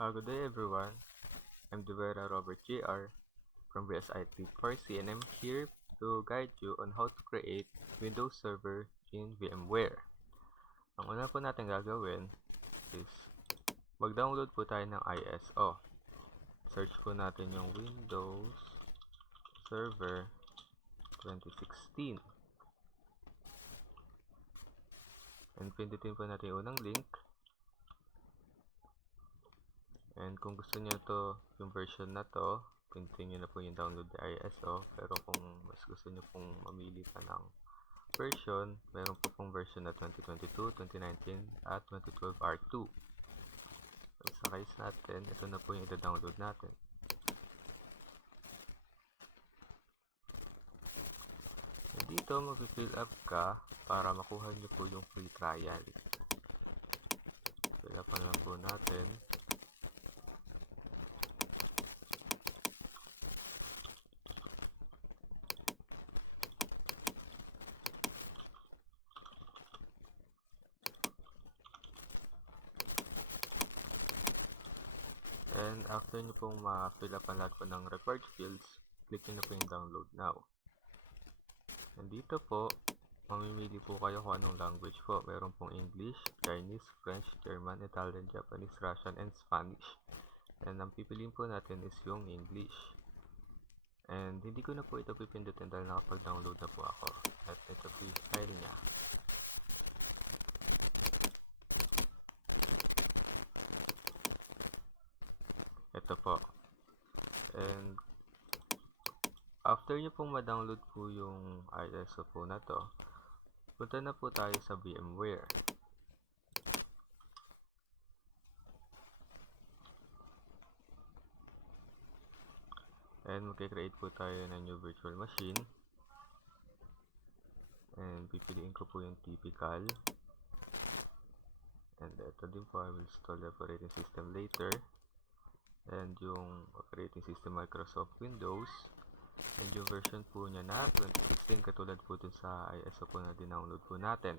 Good day everyone, I'm the Vera Robert JR from VSIT 40 and I'm here to guide you on how to create Windows Server in VMware. Ang una po natin gagawin is mag-download po tayo ng ISO. Search po natin yung Windows Server 2016. And pindutin po natin yung unang link. And kung gusto niyo to, yung version na to, continue na po yung download the ISO. Pero kung mas gusto niyo pong mamili ka ng version, meron po pong version na 2022, 2019, at 2012 R2. So, sa case natin, ito na po yung i-download natin. Dito, mag-fill up ka para makuha niyo po yung free trial. Fill up na po natin. After nyo pong ma-fill up lahat po ng required skills, click nyo po yung download now. Nandito po, mamimili po kayo kung anong language po. Meron pong English, Chinese, French, German, Italian, Japanese, Russian, and Spanish. And ang pipiliin po natin is yung English. And hindi ko na po ito pipindutin dahil nakapag-download na po ako. Ito po. And after nyo pong ma-download po yung ISO po na to, punta na po tayo sa VMware. And mag-create po tayo ng new virtual machine. And pipiliin ko po yung typical. And ito din po, I'm install the operating system later. And yung operating system Microsoft Windows, yung version po niya na 2016 katulad po din sa ISO po na dinownload po natin.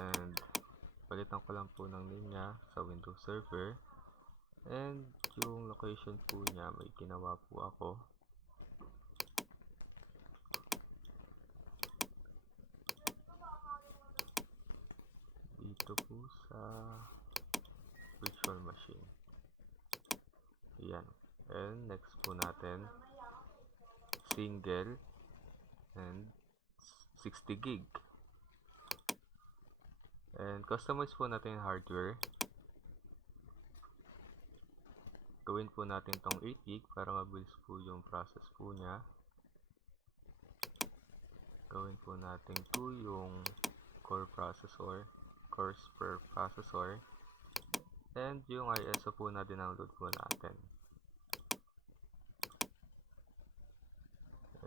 And palitan ko lang po ng linya sa Windows Server. And yung location po niya, may ginawa po ako. Dito po sa virtual machine. Yan. And next po natin, single and 60 gig. And customize po natin yung hardware. Gawin po natin tong 80 para mag-build po yung process po niya. Gawin po natin po yung core processor, cores per processor, and yung ISO po na dinownload po natin.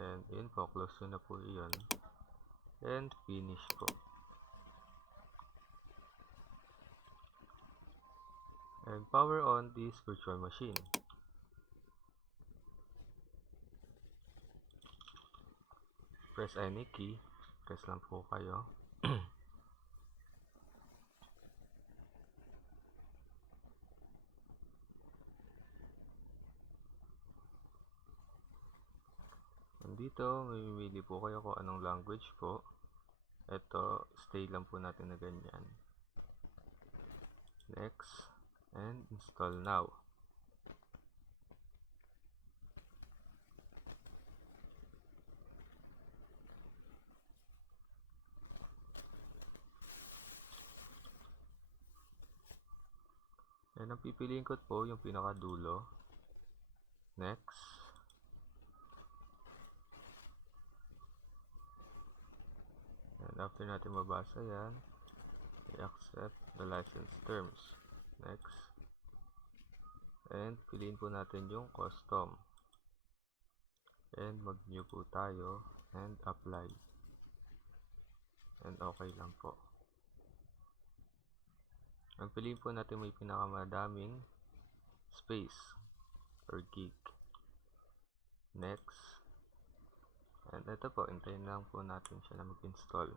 And then po, close na po yun. And finish po. And power on this virtual machine. Press any key. Press lang po kayo. Dito, mamimili po kayo kung anong language po. Ito, stay lang po natin na din yan. Next. And install now. Yan ang pipiliin ko po yung pinakadulo. Next. And after natin mabasa yan, accept the license terms. Next. And piliin po natin yung custom. And mag-view po tayo and apply. And okay lang po. Ang piliin po natin may pinakamadaming space or gig. Next. And ito po, hintayin lang po natin siya na mag-install.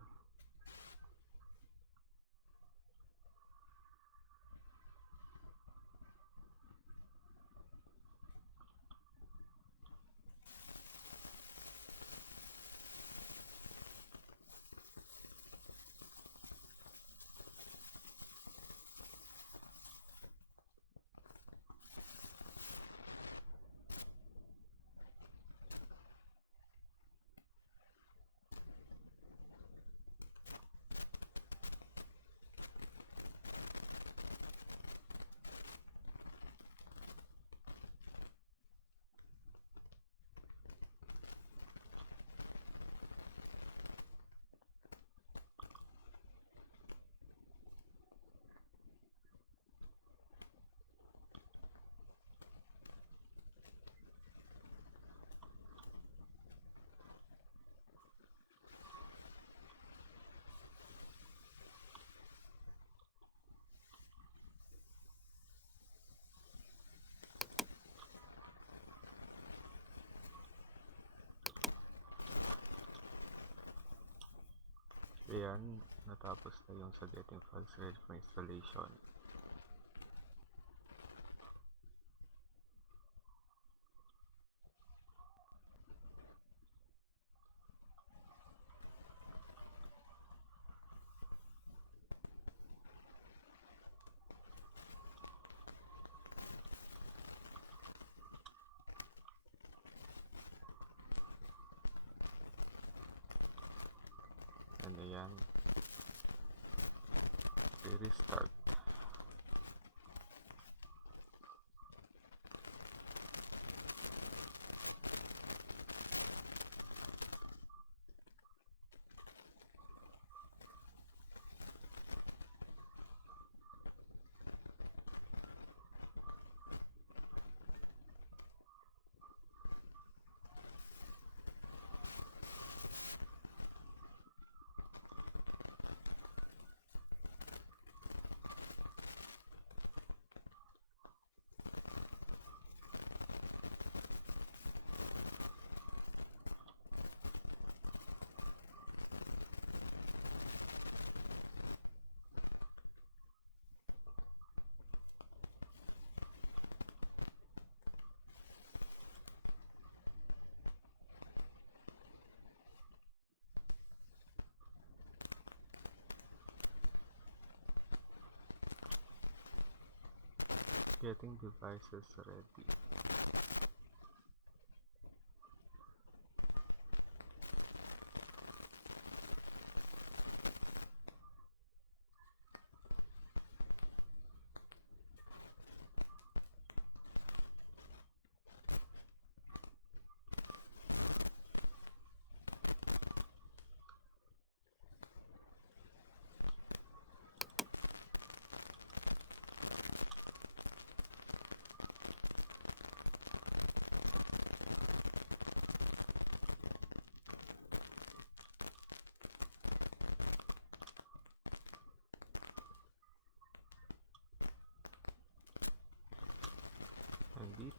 devices already.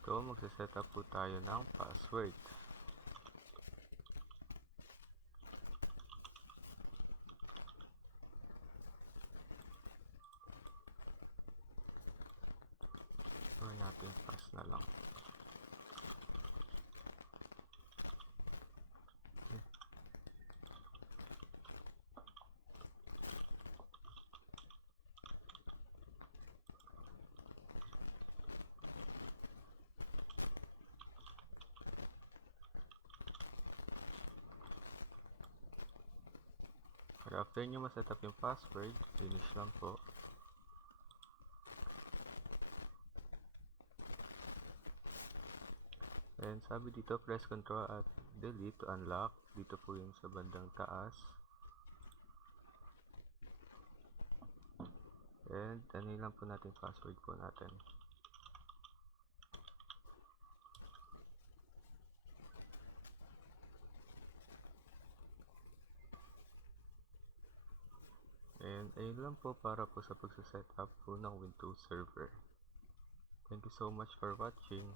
Dito, mag-set up po tayo ng password. After nyo ma-set up yung password, finish lang po. Then sabi dito, press Ctrl at delete to unlock. Dito po yung sa bandang taas. Then, tanong lang po natin password po natin. Ayun lang po para po sa pag-set up po ng Windows server. Thank you so much for watching.